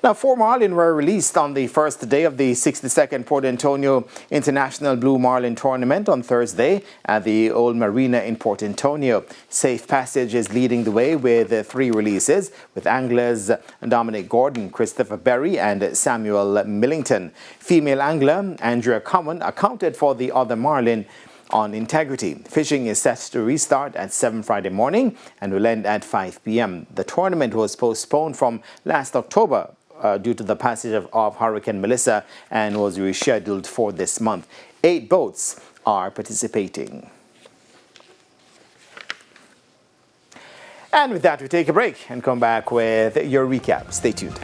Now, 4 Marlin were released on the first day of the 62nd Port Antonio International Blue Marlin Tournament on Thursday at the Old Marina in Port Antonio. Safe Passage is leading the way with 3 releases, with anglers Dominic Gordon, Christopher Berry and Samuel Millington. Female angler Andrea Common accounted for the other Marlin on integrity. Fishing is set to restart at 7 Friday morning and will end at 5 p.m. The tournament was postponed from last October due to the passage of Hurricane Melissa and was rescheduled for this month. 8 boats are participating. And with that, we take a break and come back with your recap. Stay tuned.